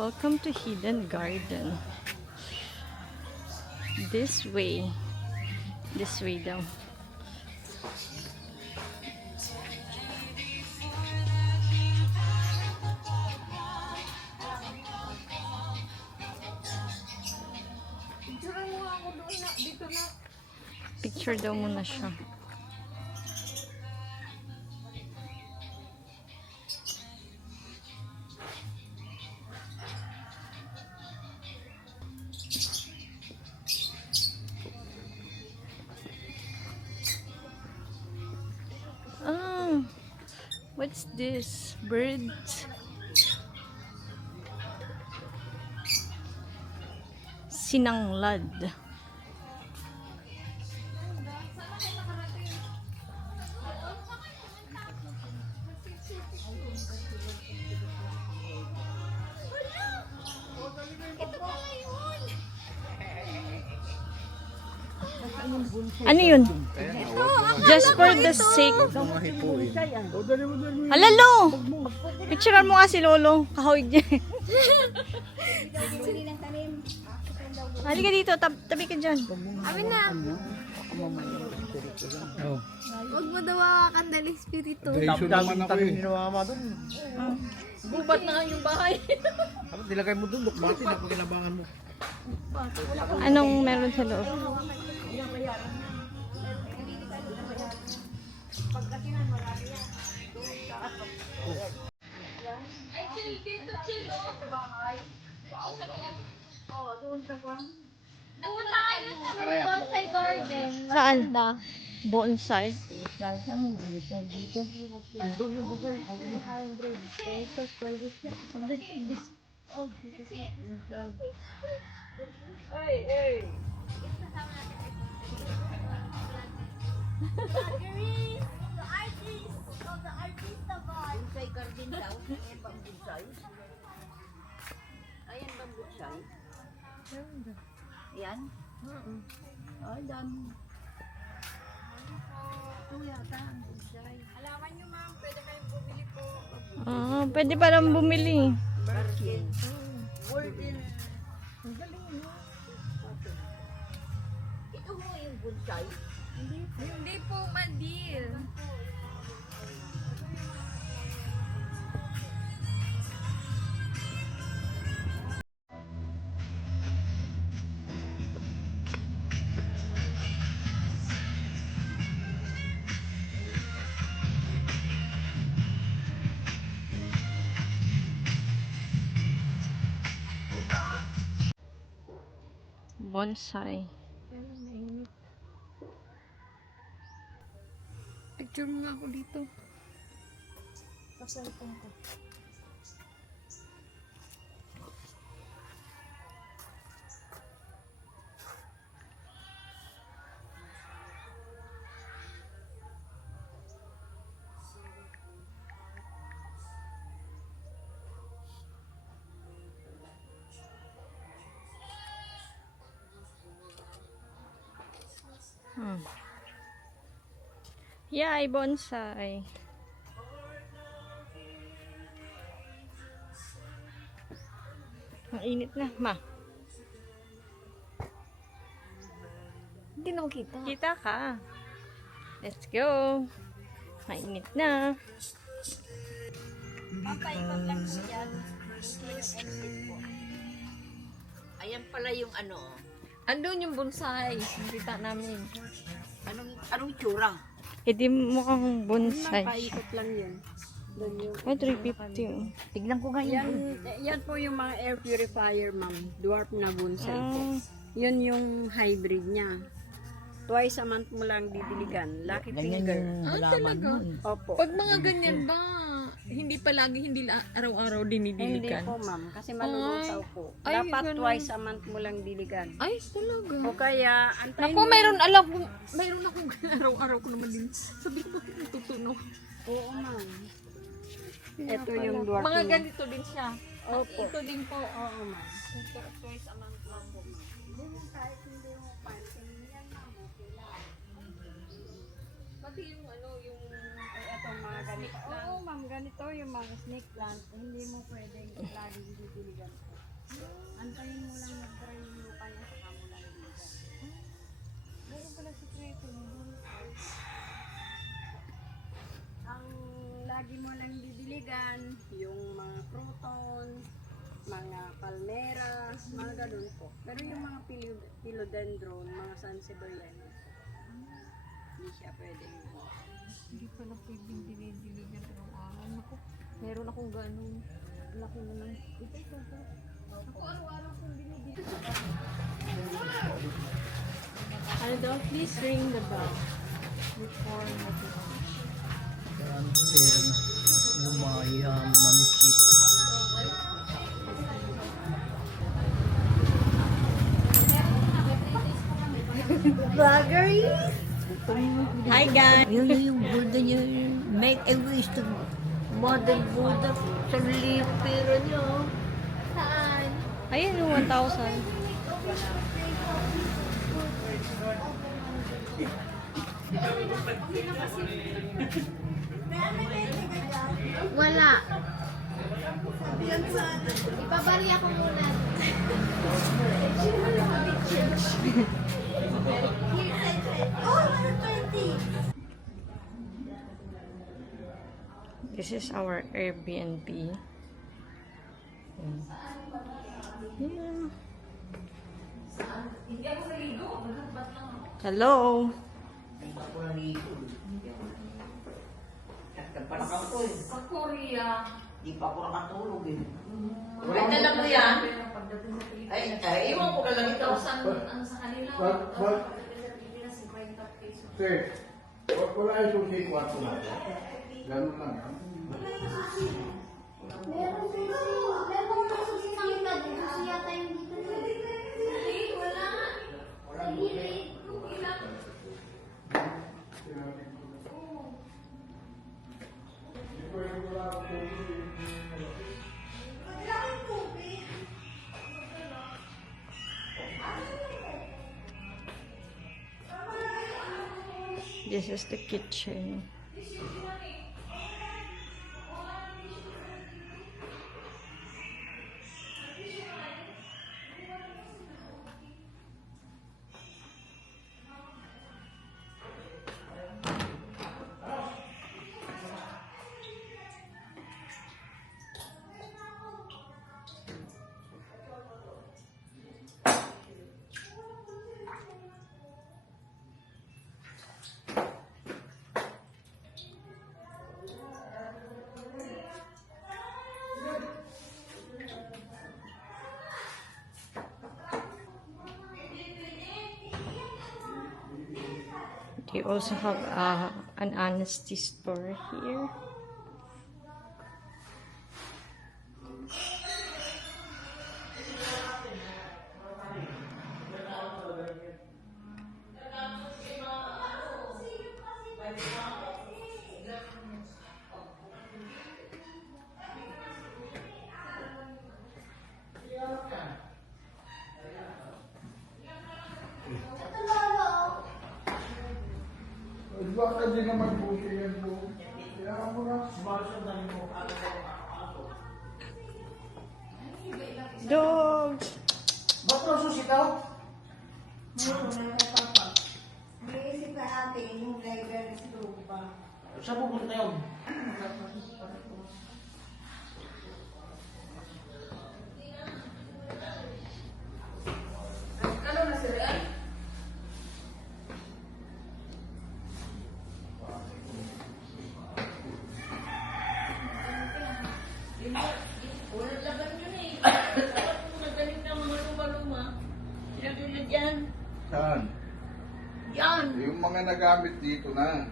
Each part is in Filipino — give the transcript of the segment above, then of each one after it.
Welcome to Hidden Garden. This way. This way daw. Picture daw muna siya. Oh, what's this? Birds? Sinanglad. Ano yun? Just for the sake. Alalo! Picturean mo nga si Lolo. Kahoy dyan. Halika dito. Tabi ka dyan. Amin na. Huwag mo daw kakandali espiritu. Dami tanim ni mama doon. Gubat na nga yung bahay. Ano nilagay mo doon? Dukmati na pagkinabangan mo. Anong meron sa loob? Bonsai garden. Saan? Bonsai. Bonsai garden daw. Ayan bang bonsai? Ayan bang bonsai? Ayan? Ay, dami. Ito yata ang bonsai. Alaman nyo ma'am, pwede kayong bumili po. Ah, pwede pa lang bumili. Barkin. Golden. Ang galing mo. Ito mo yung bonsai. Hindi po mandil. Bonsai. Picture mo nga ako dito. Pasalpong ko. Yay, bonsai. Ang init na, ma. Hindi na makita. Kita ka. Let's go. Mainit na. Papaikot lang po yan. Ito yung exit po. Ayan pala yung ano. Andun yung bonsai. Nakita namin. Anong itsura? Hindi mo ang bonsai. Paikot lang yun. Doon yung... Ay, 350. Oh. Tignan ko nga Yan, yun. yan po yung mga air purifier, ma'am. Dwarf na bonsai po. Ah, Yun yung hybrid niya. Twice a month mo lang didiligan. Lucky finger. talaga? Opo. Pag mga ganyan ba, hindi palagi, hindi araw-araw Hindi dinidiligan? po, ma'am. Kasi malulutaw po. Ay, Dapat ganun. twice a month mo lang diligan. Ay, talaga. O kaya, antayin Ako, mayroon akong araw-araw ko naman din. Sabi ko, tutuno. Oo, ma'am. Ito yung dwarf Mga niya. ganito din siya. Opo. Ito din po. Oo, ma'am. Twice a month lang po. Hindi mo kahit hindi mo pansin. Yan, ma'am. Okay lang. Pati yung ano, yung... Ay, ito mga snake plant. Oo, ma'am, ganito yung mga snake plant. Hindi mo pwedeng laging didiligan. Antayin mo lang mag-dry yung lupa niya sa kamo lang diligan. Meron pala sikreto mo. Ang lagi mo lang didiligan, yung mga crouton, mga palmera, mga ganun po. Pero yung mga philodendron, mga sansevieria, hindi siya pwedeng. Hindi pala pwedeng dinidiligan araw-araw. Naku, meron akong ganun. Laki naman. Ito. Ako araw-araw kong dinidiligan. Ano daw? Please ring the bell before mag-launch. Lumayaman kita. Hi guys! Yun yung Buddha niya. Make a wish to Mother Buddha sa pera niyo. Ayun yung 1,000. Wala. Ipabariya ko muna. This is our Airbnb. Yeah. Hello. Sa Korea. Di pa ako nakatulog eh. Ay, dala mo yan? Ay, iwan ko na lang ito. Ang sa kanila, Sir, wala yung susi kwarto natin. Ganun lang yan. Meron susi ng iba. Susi yata yung dito. Wala. Sa gilid. This is the kitchen. They also have an honesty store here. Baka din naman buti yan po. Kaya mo na. Dogs! Ba't na susitaw? Naisip na ate, yung driver is lupa. Saan pupunta yun? Walang laban yun eh. Dapat mo nagaling ng mga luma-luma. Silagay na dyan. Saan? Yan. Yung mga nagamit dito na.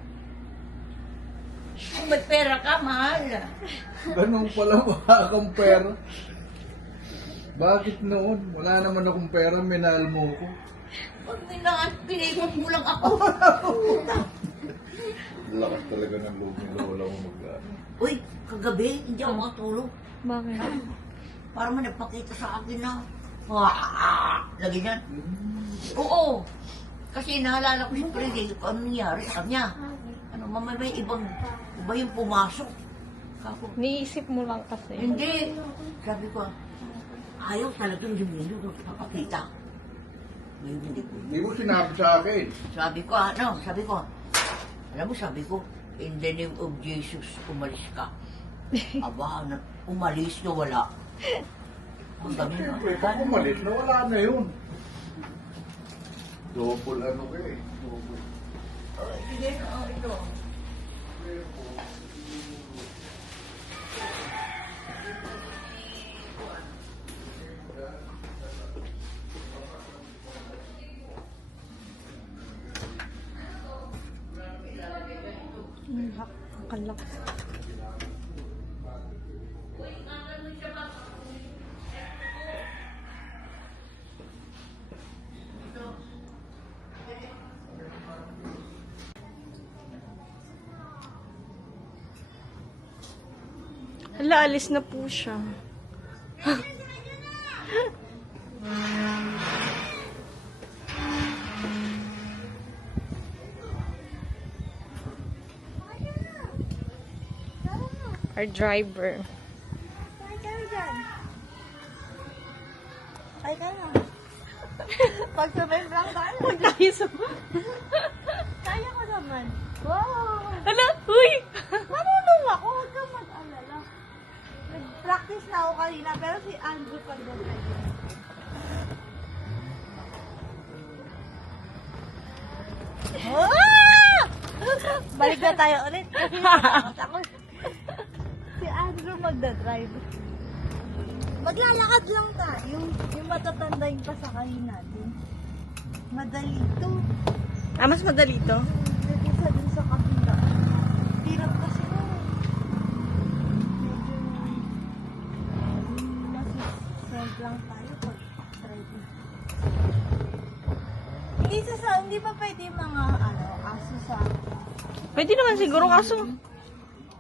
Kung may pera ka, mahal. Ganun pala, wala kang pera. Bakit noon? Wala naman akong pera, minahal mo ko. Pag minaan, pinikot mo lang ako. Lakas talaga ng loob ni Lola mo Uy, kagabi, hindi ako makatulog. Bakit? Parang may nagpakita sa akin na, lagi yan. Oo. Kasi naalala ko si Freddy, kung ano nangyari sa kanya. Ano, mamay may ibang ba yung pumasok? Kako, Niisip mo lang kasi. hindi. Sabi ko, ayaw talagang lumino nung papakita. Hindi ko. Hindi mo sinabi sa akin. Sabi ko, alam mo, sabi ko, in the name of Jesus, umalis ka. Aba, umalis na wala. Ang dami na. Siyempre, pag umalis na wala na yun. Double ano ka eh. Double. Sige, ito. Ang kalak. Hala, alis na po siya. Our driver. Ay, kaya dyan. Ay, kaya. Pag sabay lang tayo. Naglayas ako. Kaya ko naman. Wow! Hala, uy! Marunong ako. Huwag kang mag-alala. Nag-practice na ako kanina, pero si Andrew pag doon tayo. Ah! Balik na tayo ulit. Kasi nakatakot ako. Si Andrew magdadrive. Maglalakad lang tayo. Yung matatanda yung pasakayin natin. Madali to. Mas madali to. Pwede sa dun sa kabila. Hirap kasi na. Medyo masisend lang tayo pag driving. Hindi pa pwede yung mga aso sa... Pwede naman siguro kaso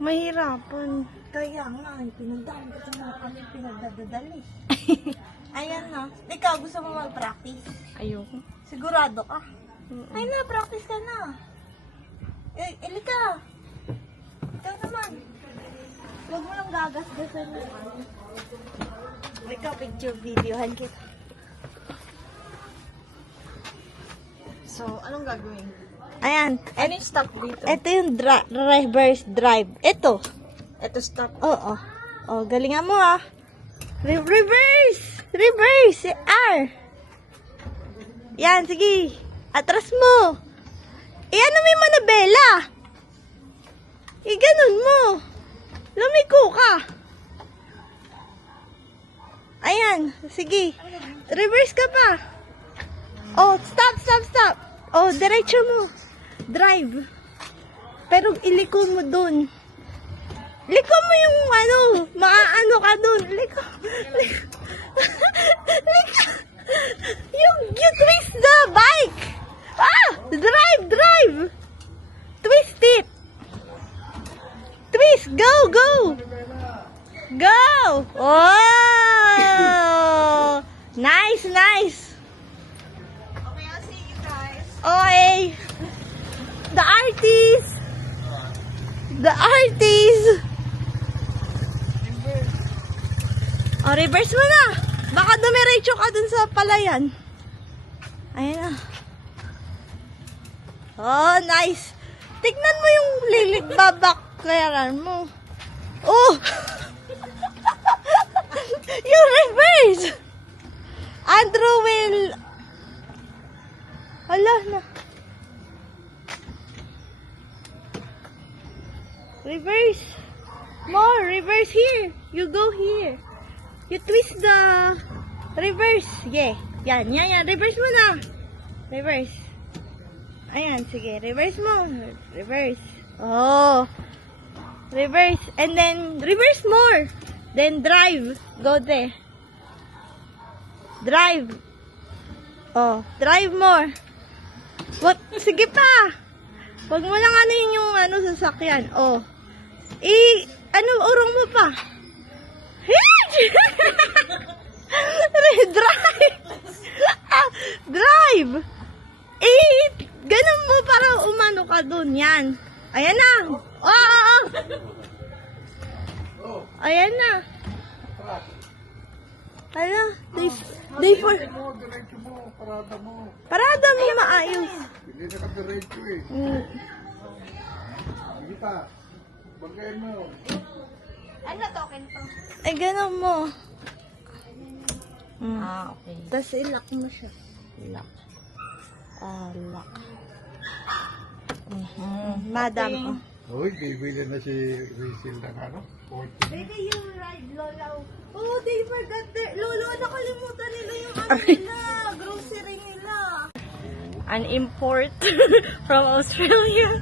mahirapan. Kaya nga, pinagdaan kasi mga kami pinagdadadali. Ayan na. Ikaw, gusto mo mag-practice? Ayoko. Sigurado ka? Ay na, practice ka na. Ili ka. Ikaw naman. Huwag mo lang gagas-gasan mo. Ikaw, picture, videohan kita. So, anong gagawin? Ayan. Ano yung stop dito? Ito yung reverse drive. Ito. Ito stop. Oo. Oh, galingan mo ah. Reverse! Reverse! R! Yan, sige. Atras mo. Ano mo yung manabela? Ganun mo. Lumiko ka. Ayan, sige. Reverse ka pa. Oh, stop, stop, stop. Oh, diretso mo. Drive. Pero iliko mo dun. Liko mo yung maaano ka dun. Liko. You twist the bike. Drive. Twist it. Twist, go. Go. Oh. Nice. Okay, I'll see you guys. Okay. The artist. Oh, reverse mo na. Baka dumiretso ka dun sa palayan. Ayan na. Oh, nice. Tignan mo yung lilig babak-klaran mo. Oh! You reverse! Andrew will... Hala na. Reverse. More. Reverse here. You go here. You twist the reverse. Yeah. Yan. Reverse mo na. Reverse. Ayan. Sige. Reverse mo. Reverse. Oh. Reverse. And then, reverse more. Then, drive. Go there. Drive. Oh. Drive more. What? Sige pa. Wag mo lang yung sasakyan. Oh. Urong mo pa. Drive! Drive! Ganun mo para umano ka dun. Yan. Ayan na. Ah! Ayan na. Ano? Day for... Diretso mo, parada mo. Parada mo maayos. Hindi na ka diretso eh. Mm. Hindi pa. Bagayin mo. Ay, ganun mo. Okay. Tapos ilock mo siya. Lock. Lock. Madam. Uy, bibili na si Rizal ng ano? 40. Baby, you ride Lola. Oh, they forgot their... Lolo, nakalimutan nila yung ano nila. Grocery nila. An import from Australia.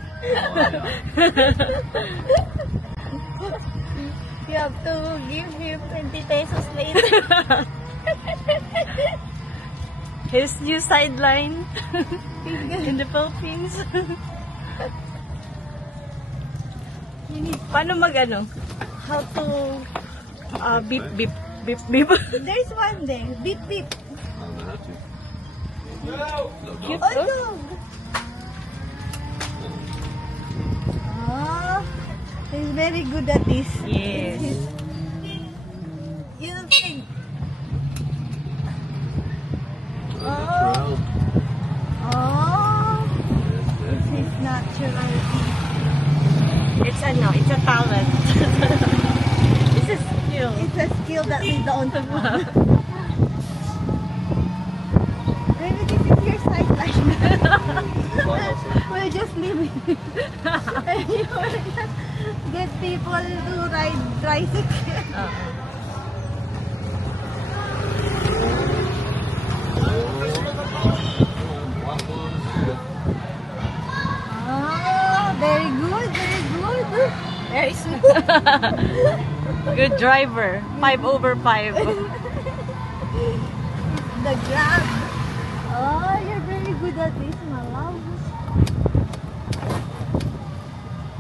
You have to give him 20 pesos later. His new sideline in the Philippines. Paano ano? How to beep beep beep beep. There's one there. Beep, beep. Cute, Oh, oh. dog. Ah, he's very good at this. Yes. You don't think? Oh. Oh. This is natural. It's a talent. It's a skill. It's a skill that we don't have. Maybe this is your sideline. We'll just leave it. And you will just get people to ride tricycle. Ah, very good, very good. Very good driver. 5/5. The grab. Oh, you're very good at this, my love.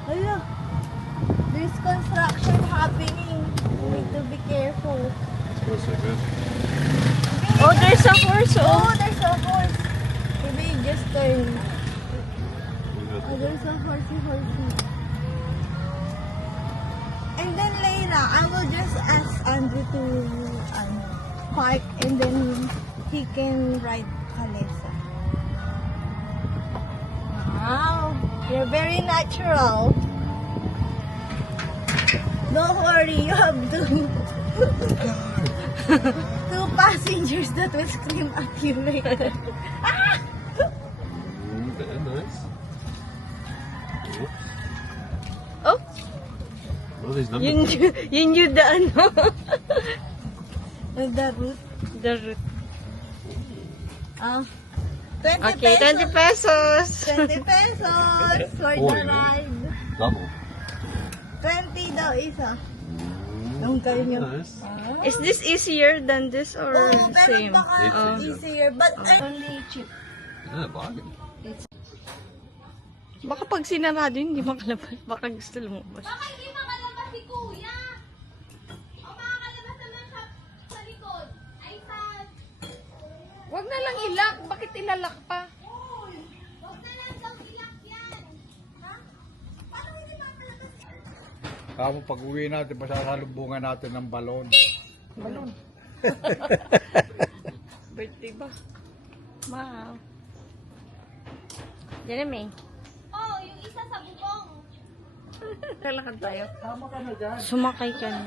Hello. There's construction happening. You need to be careful. Oh, there's a horse. Oh, Oh. there's a horse. Maybe you just turn. Oh, there's a horsey. And then later, I will just ask Andrew to park and then he can ride Kalesa. Wow, you're very natural. Don't worry, you have two passengers that will scream at you later. Very nice. Oh, What are these numbers? yun yung the ano. With the route. The route. 20 Okay, 20 pesos. 20 pesos for the Boy, man. ride. Double. 20 daw isa. Yung ganyan. Nice. Is this easier than this or Oo, pero same? baka It's easier. But only cheap. Yeah, bargain. Baka pag sinarado yun, hindi makalabas. Baka gusto lumabas. Baka hindi makalabas si Kuya. O makakalabas naman sa likod. Ay sa... Wag na lang ilak. Bakit ilalak pa? Huwag na lang daw iyak yan. Ha? Paano hindi makalabas? Kamo pag uwi natin, pasasalubungan natin ng balon. Birthday ba? Wow. Jeremy. Oh, yung isa sa bubong. Kalakad tayo. Sumakay ka na.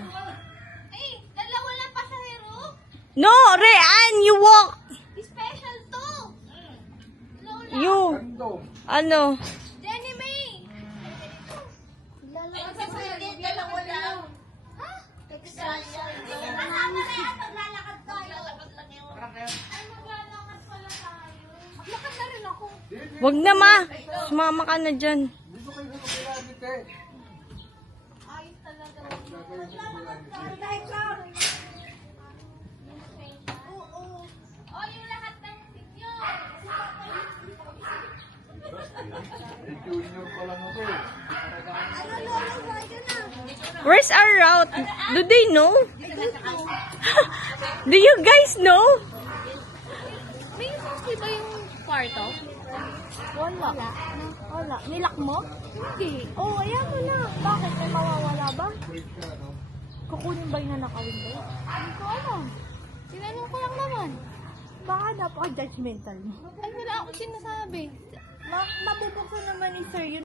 Eh, dalawa lang pasahero. No, Rean, you walk. Special to. Lola. You. Ano? Jenny May. Lalakad sa dalawa lang. Ha? Special. Kasama na yan paglalakad tayo. Lalakad lang yun. Ay, maglalakad pala tayo. Maglakad na rin ako. Wag na ma. Sumama ka na dyan. Ayos talaga. Maglalakad tayo. Oo. Oh, yung lahat ng video. Junior pa lang ako eh. Ano, Lola, sayo na. Where's our route? Do they know? Do you guys know? May ba yung kwarto? Wala. Wala. Nilak mo? Hindi. Oh, ayan mo na. Bakit? May mawawala ba? Kukunin ba yung nanakawin ko? Hindi ko alam. Tinanong ko lang naman. Baka napaka-judgmental mo. Ay, wala akong sinasabi. Mabubuksan naman ni sir yun.